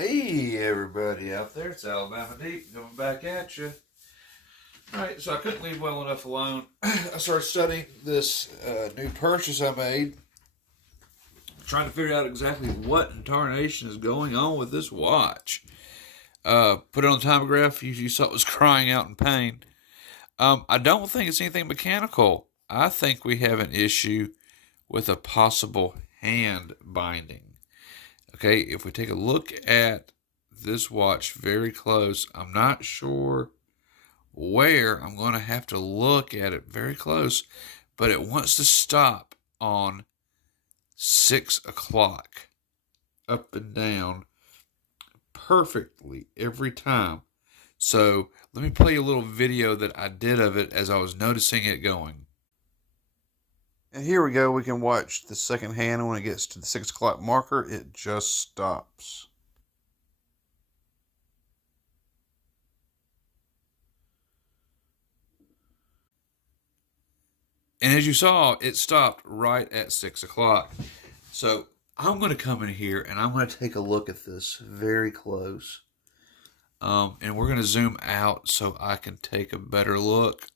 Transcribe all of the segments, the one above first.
Hey everybody out there, it's Alabama Deep coming back at you. Alright, so I couldn't leave well enough alone. I started studying this new purchase I made, trying to figure out exactly what in tarnation is going on with this watch. Put it on the timograph, you saw it was crying out in pain. I don't think it's anything mechanical. I think we have an issue with a possible hand binding. Okay, if we take a look at this watch very close, I'm not sure where. I'm going to have to look at it very close, but it wants to stop on 6 o'clock, up and down, perfectly every time. So let me play you a little video that I did of it as I was noticing it going. And here we go. We can watch the second hand. When it gets to the 6 o'clock marker, it just stops. And as you saw, it stopped right at 6 o'clock. So I'm going to come in here and I'm going to take a look at this very close. And we're going to zoom out so I can take a better look.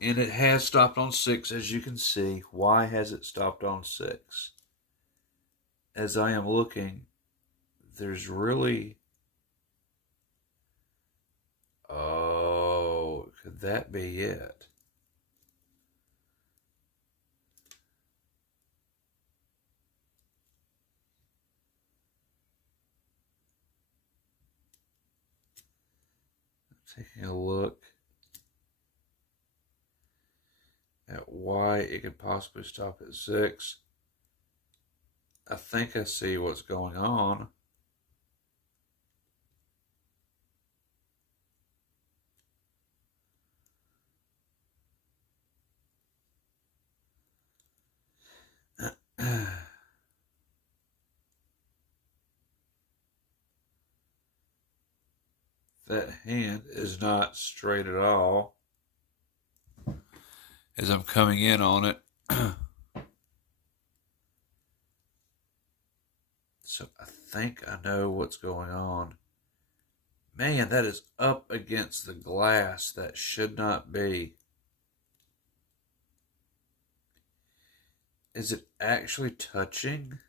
And it has stopped on 6, as you can see. Why has it stopped on 6? As I am looking, there's really... Oh, could that be it? Taking a look at why it could possibly stop at 6. I think I see what's going on. That hand is not straight at all. As I'm coming in on it. So I think I know what's going on. Man, that is up against the glass. That should not be. Is it actually touching?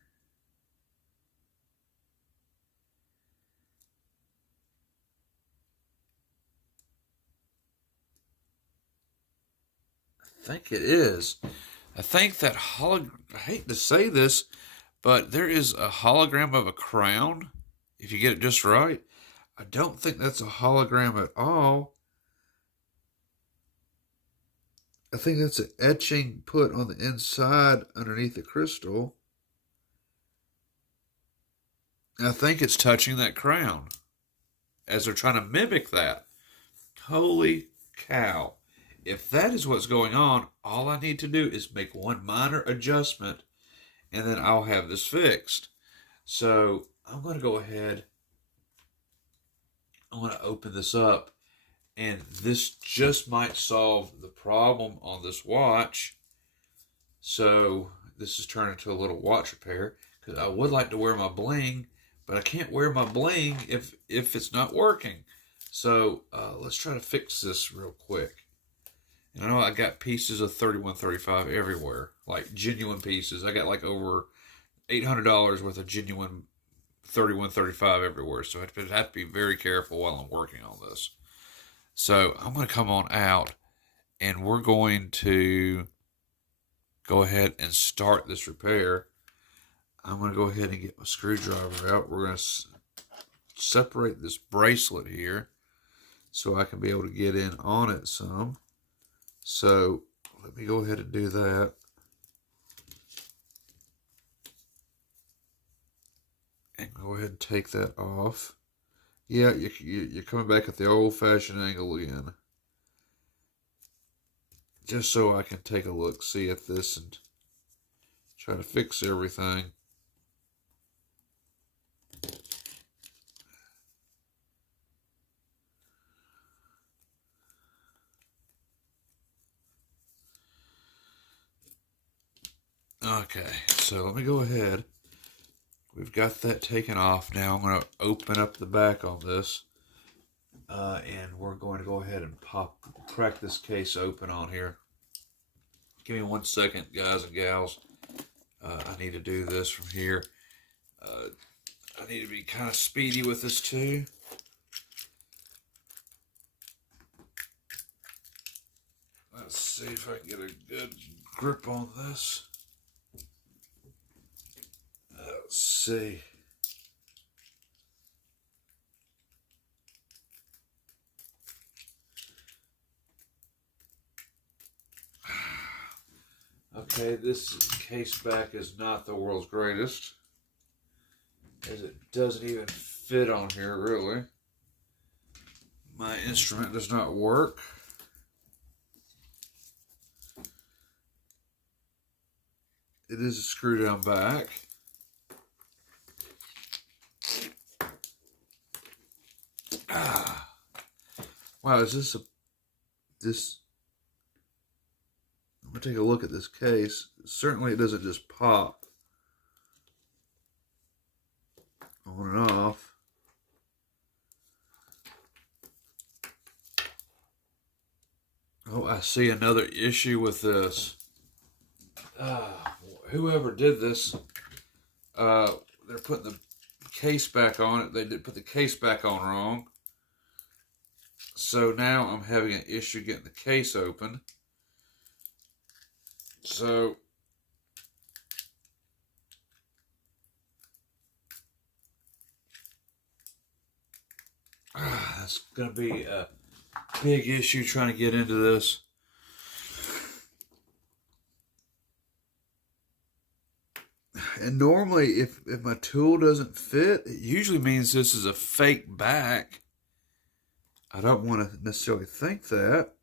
I think it is. I think that I hate to say this, but there is a hologram of a crown, if you get it just right. I don't think that's a hologram at all. I think that's an etching put on the inside underneath the crystal. I think it's touching that crown as they're trying to mimic that. Holy cow. If that is what's going on, all I need to do is make one minor adjustment and then I'll have this fixed. So I'm going to go ahead. I'm going to open this up, and this just might solve the problem on this watch. So this is turning into a little watch repair, because I would like to wear my bling, but I can't wear my bling if it's not working. So let's try to fix this real quick. And I know I got pieces of 3135 everywhere, like genuine pieces. I got like over $800 worth of genuine 3135 everywhere. So I have to be very careful while I'm working on this. So I'm going to come on out and we're going to go ahead and start this repair. I'm going to go ahead and get my screwdriver out. We're going to separate this bracelet here so I can be able to get in on it some. So let me go ahead and do that. And go ahead and take that off. Yeah, you're coming back at the old-fashioned angle again. Just so I can take a look, see at this, and try to fix everything. Okay, so let me go ahead we've got that taken off. Now I'm going to open up the back on this. And we're going to go ahead and crack this case open on here. Give me 1 second, guys and gals. I need to do this from here. I need to be kind of speedy with this too. Let's see if I can get a good grip on this. Let's see. Okay, this case back is not the world's greatest, as it doesn't even fit on here, really. My instrument does not work. It is a screw down back. Wow, is this I'm going to take a look at this case. Certainly it doesn't just pop on and off. Oh, I see another issue with this. Whoever did this, they're putting the case back on it. They did put the case back on wrong. So now I'm having an issue getting the case open. So that's going to be a big issue trying to get into this. And normally if my tool doesn't fit, it usually means this is a fake back. I don't want to necessarily think that.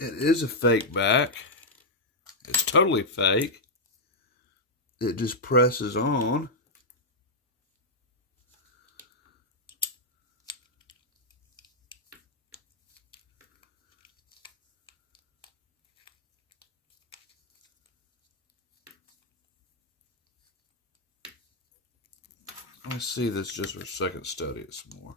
It is a fake back. It's totally fake. It just presses on. Let's see this just for a second, study it some more.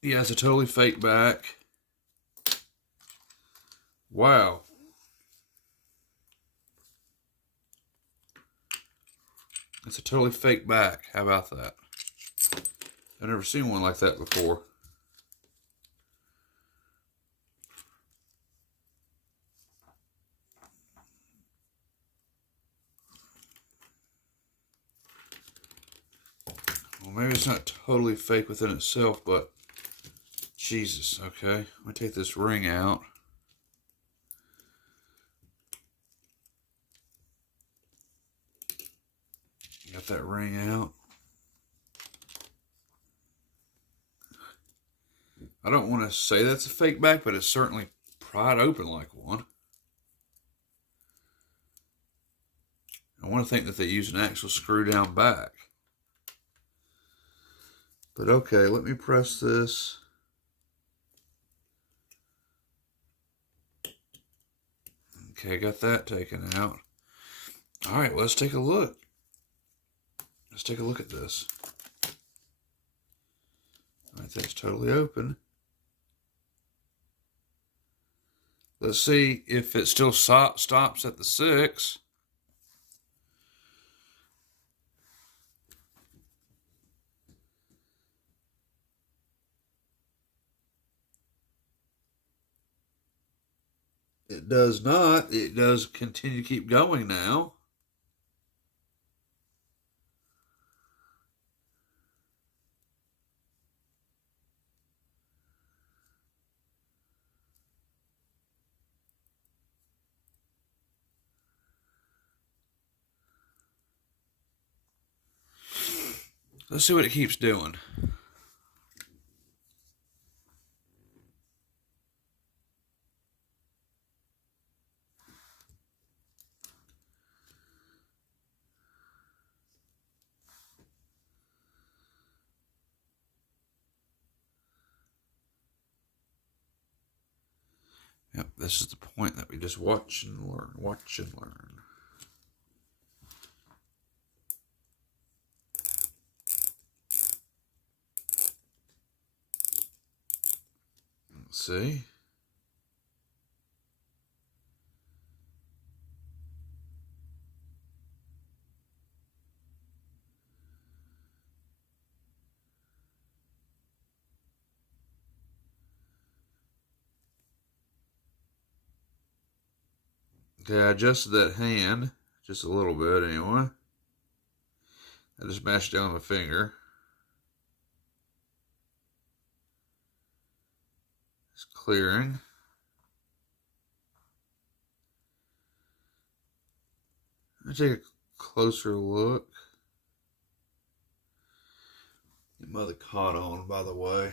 Yeah, it's a totally fake back. Wow. It's a totally fake back. How about that? I've never seen one like that before. Well, maybe it's not totally fake within itself, but Jesus, okay. I'm going to take this ring out. Got that ring out. I don't want to say that's a fake back, but it's certainly pried open like one. I want to think that they use an actual screw down back. But okay, let me press this. Okay, got that taken out. All right, let's take a look. Let's take a look at this. All right, that's totally open. Let's see if it still stops at the 6. It does not. It does continue to keep going now. Let's see what it keeps doing. Yep, this is the point that we just watch and learn, watch and learn. Let's see. Okay, I adjusted that hand just a little bit anyway. I just mashed down my finger. It's clearing. Let me take a closer look. Get Mother caught on, by the way.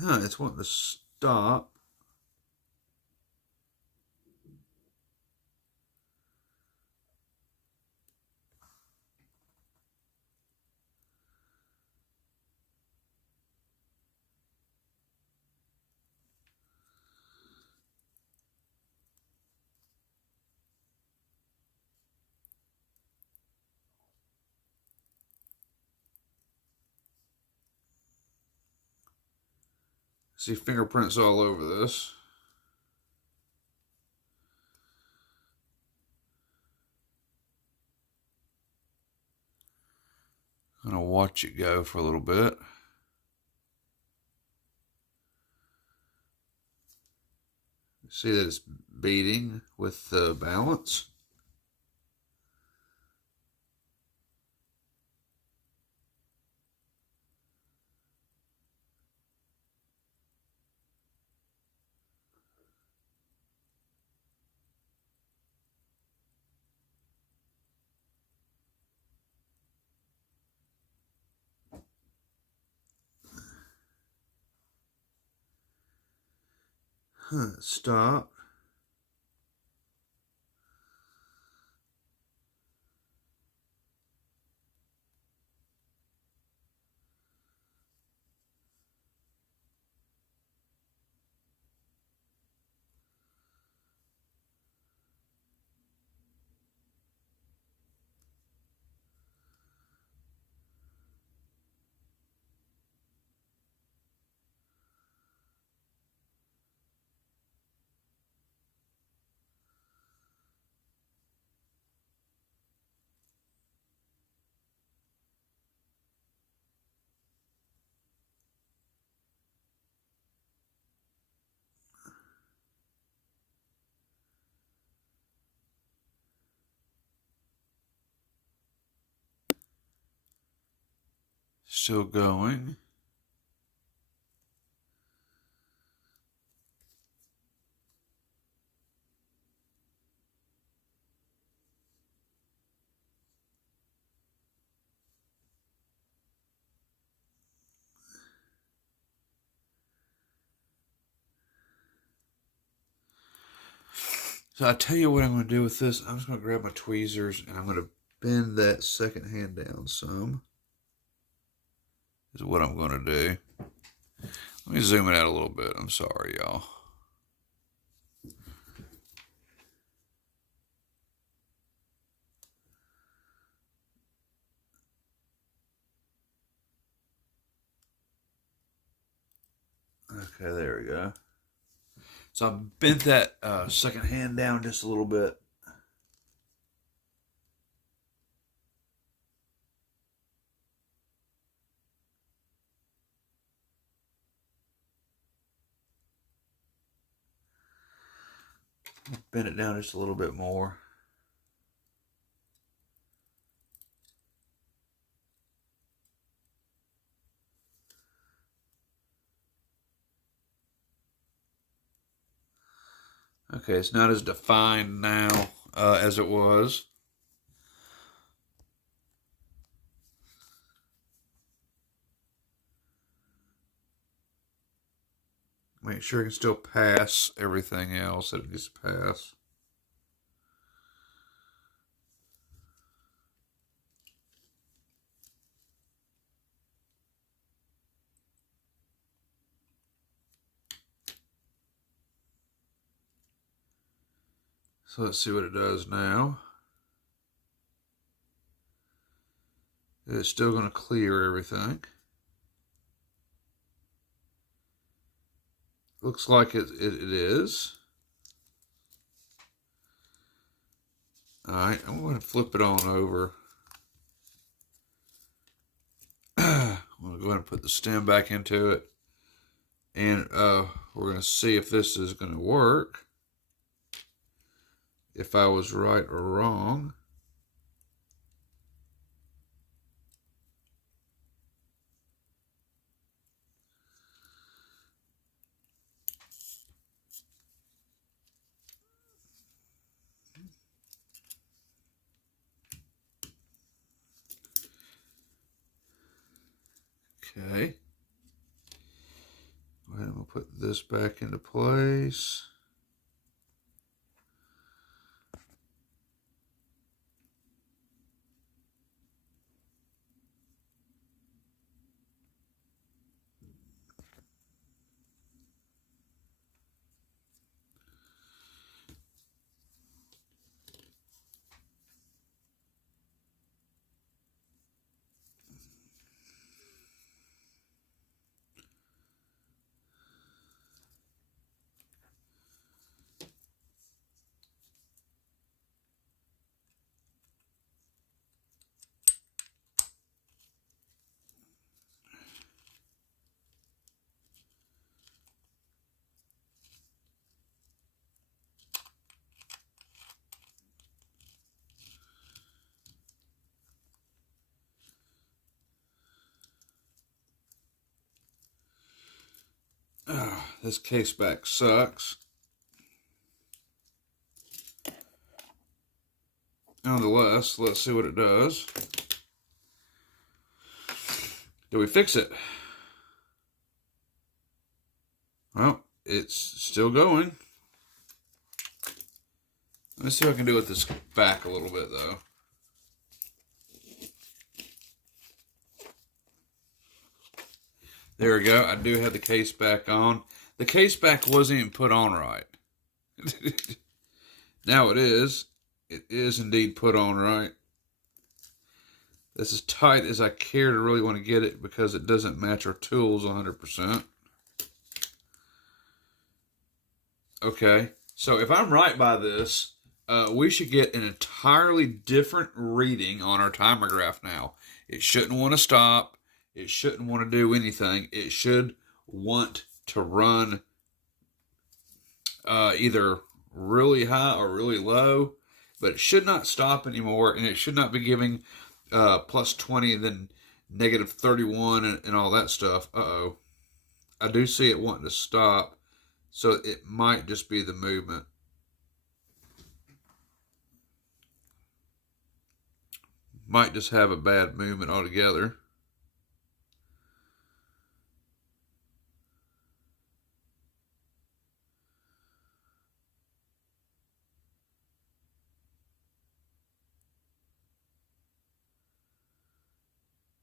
Huh, it's wanting to stop. See fingerprints all over this. I'm gonna watch it go for a little bit. See that it's beating with the balance. Huh, stop. Still going. So I tell you what I'm going to do with this. I'm just going to grab my tweezers and I'm going to bend that second hand down some. Is what I'm going to do. Let me zoom it out a little bit. I'm sorry, y'all. Okay, there we go. So I bent that second hand down just a little bit. Bend it down just a little bit more. Okay, it's not as defined now as it was. Make sure it can still pass everything else that it needs to pass. So let's see what it does now. It's still going to clear everything. Looks like it is. Alright, I'm going to flip it on over. I'm going to go ahead and put the stem back into it. And we're going to see if this is going to work. If I was right or wrong. Okay. Go ahead and we'll put this back into place. This case back sucks. Nonetheless, let's see what it does. Do we fix it? Well, it's still going. Let's see what I can do with this back a little bit, though. There we go. I do have the case back on. The case back wasn't even put on right. Now it is. It is indeed put on right. That's as tight as I care to really want to get it because it doesn't match our tools 100%. Okay, so if I'm right by this, we should get an entirely different reading on our timer graph now. It shouldn't want to stop. It shouldn't want to do anything. It should want to run either really high or really low, but it should not stop anymore, and it should not be giving plus 20 and then negative 31 and all that stuff. Uh-oh. I do see it wanting to stop, so it might just be the movement. Might just have a bad movement altogether.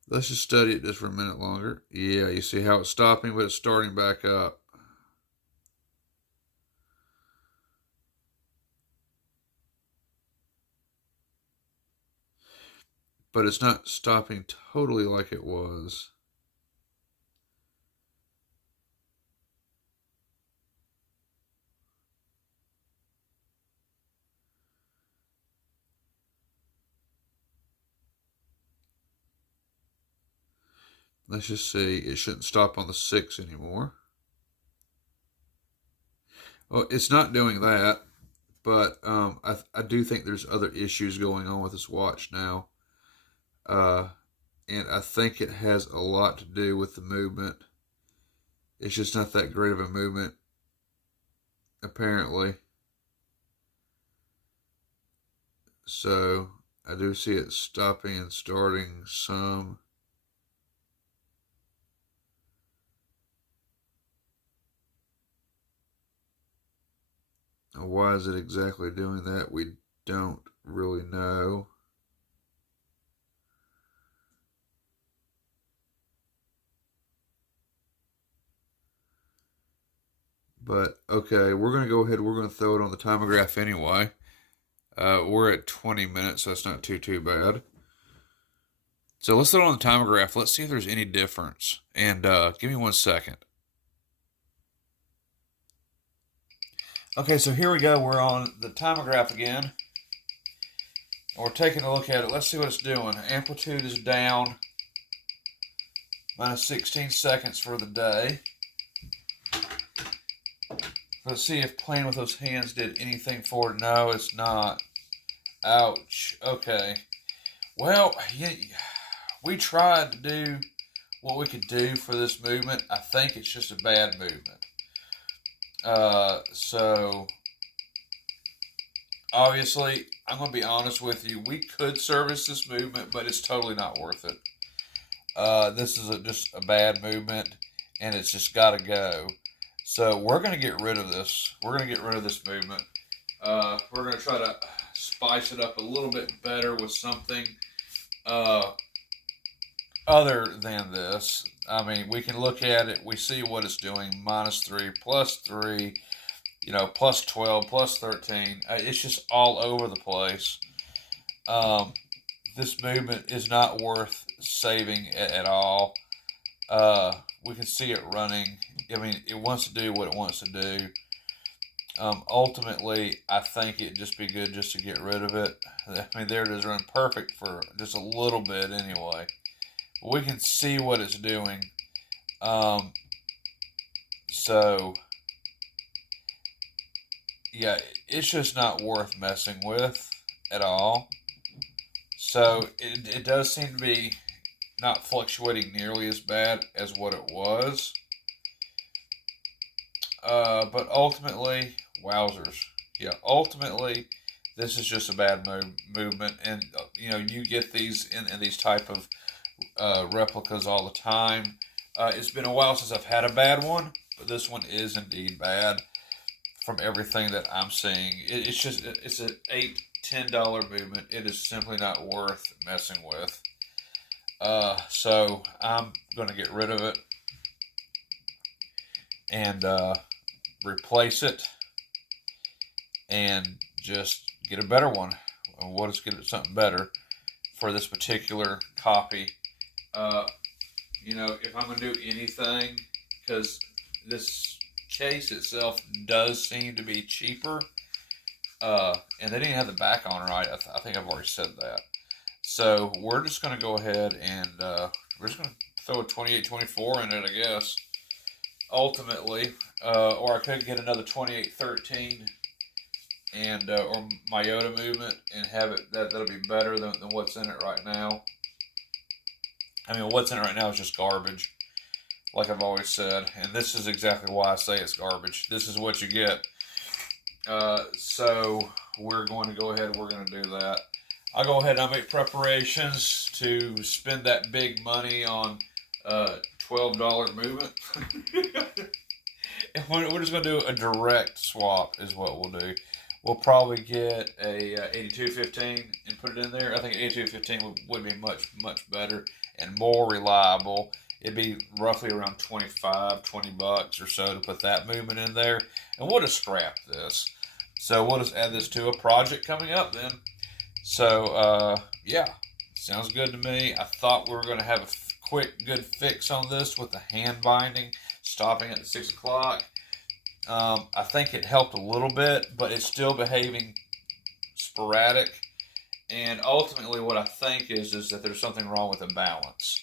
Let's just study it just for a minute longer. Yeah, you see how it's stopping, but it's starting back up. But it's not stopping totally like it was. Let's just see. It shouldn't stop on the 6 anymore. Well, it's not doing that, but I do think there's other issues going on with this watch now. And I think it has a lot to do with the movement. It's just not that great of a movement, apparently. So I do see it stopping and starting some. Why is it exactly doing that? We don't really know. But, okay, we're going to go ahead. We're going to throw it on the timograph anyway. We're at 20 minutes, so that's not too bad. So let's look on the timer graph. Let's see if there's any difference. And give me 1 second. Okay, so here we go. We're on the timer graph again. And we're taking a look at it. Let's see what it's doing. Amplitude is down. Minus 16 seconds for the day. Let's see if playing with those hands did anything for it. No, it's not. Ouch. Okay. Well, yeah, we tried to do what we could do for this movement. I think it's just a bad movement. So, obviously, I'm going to be honest with you. We could service this movement, but it's totally not worth it. This is just a bad movement, and it's just got to go. So, we're going to get rid of this. We're going to get rid of this movement. We're going to try to spice it up a little bit better with something other than this. I mean, we can look at it. We see what it's doing. -3, +3, +12, +13. It's just all over the place. This movement is not worth saving at all. We can see it running. I mean, it wants to do what it wants to do. Ultimately, I think it'd just be good just to get rid of it. I mean, there it is running perfect for just a little bit anyway. But we can see what it's doing. So, yeah, it's just not worth messing with at all. So, it does seem to be not fluctuating nearly as bad as what it was. But ultimately, wowzers. Yeah, ultimately, this is just a bad movement. And, you get these in these type of replicas all the time. It's been a while since I've had a bad one, but this one is indeed bad from everything that I'm seeing. It's an $8-10 movement. It is simply not worth messing with. So I'm going to get rid of it and replace it and just get a better one. We'll just get something better for this particular copy. If I'm going to do anything, because this case itself does seem to be cheaper, and they didn't have the back on right. I think I've already said that. So we're just going to go ahead and we're just going to throw a 2824 in it, I guess, ultimately. Or I could get another 2813 and or Myota movement and have it, that'll be better than what's in it right now. I mean, what's in it right now is just garbage, like I've always said. And this is exactly why I say it's garbage. This is what you get. So we're going to go ahead, we're going to do that. I'll go ahead and I'll make preparations to spend that big money on $12 movement. And we're just going to do a direct swap is what we'll do. We'll probably get a 8215 and put it in there. I think 8215 would be much better and more reliable. It'd be roughly around $20 or so to put that movement in there. And we'll just scrap this. So we'll just add this to a project coming up then. So, yeah, sounds good to me. I thought we were going to have a quick, good fix on this with the hand binding, stopping at 6 o'clock. I think it helped a little bit, but it's still behaving sporadic. And ultimately what I think is that there's something wrong with the balance.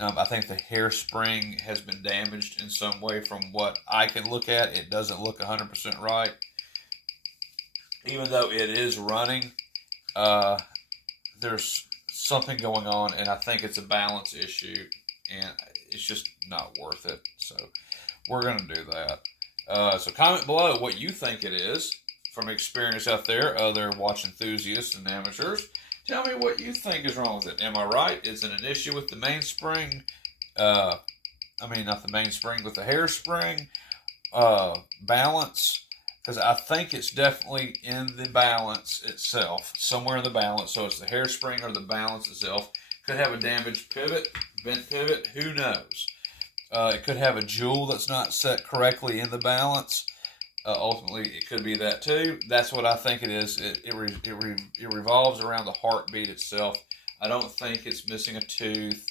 I think the hairspring has been damaged in some way from what I can look at. It doesn't look 100% right. Even though it is running, there's something going on, and I think it's a balance issue, and it's just not worth it. So we're going to do that. So comment below what you think it is from experience out there, other watch enthusiasts and amateurs. Tell me what you think is wrong with it. Am I right? Is it an issue with the mainspring? Not the mainspring, with the hairspring? Balance? Because I think it's definitely in the balance itself, somewhere in the balance. So it's the hairspring or the balance itself. Could have a damaged pivot, bent pivot, who knows? It could have a jewel that's not set correctly in the balance. ultimately, it could be that too. That's what I think it is. It revolves around the heartbeat itself. I don't think it's missing a tooth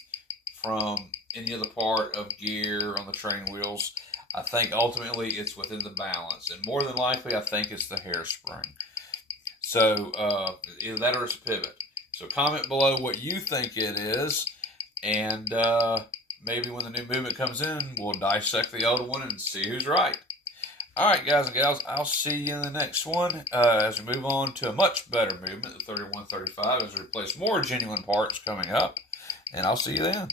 from any other part of gear on the training wheels. I think ultimately it's within the balance, and more than likely, I think it's the hairspring. So either that or it's a pivot. So comment below what you think it is, and maybe when the new movement comes in, we'll dissect the older one and see who's right. All right, guys and gals, I'll see you in the next one as we move on to a much better movement, the 3135, as we replace more genuine parts coming up, and I'll see you then.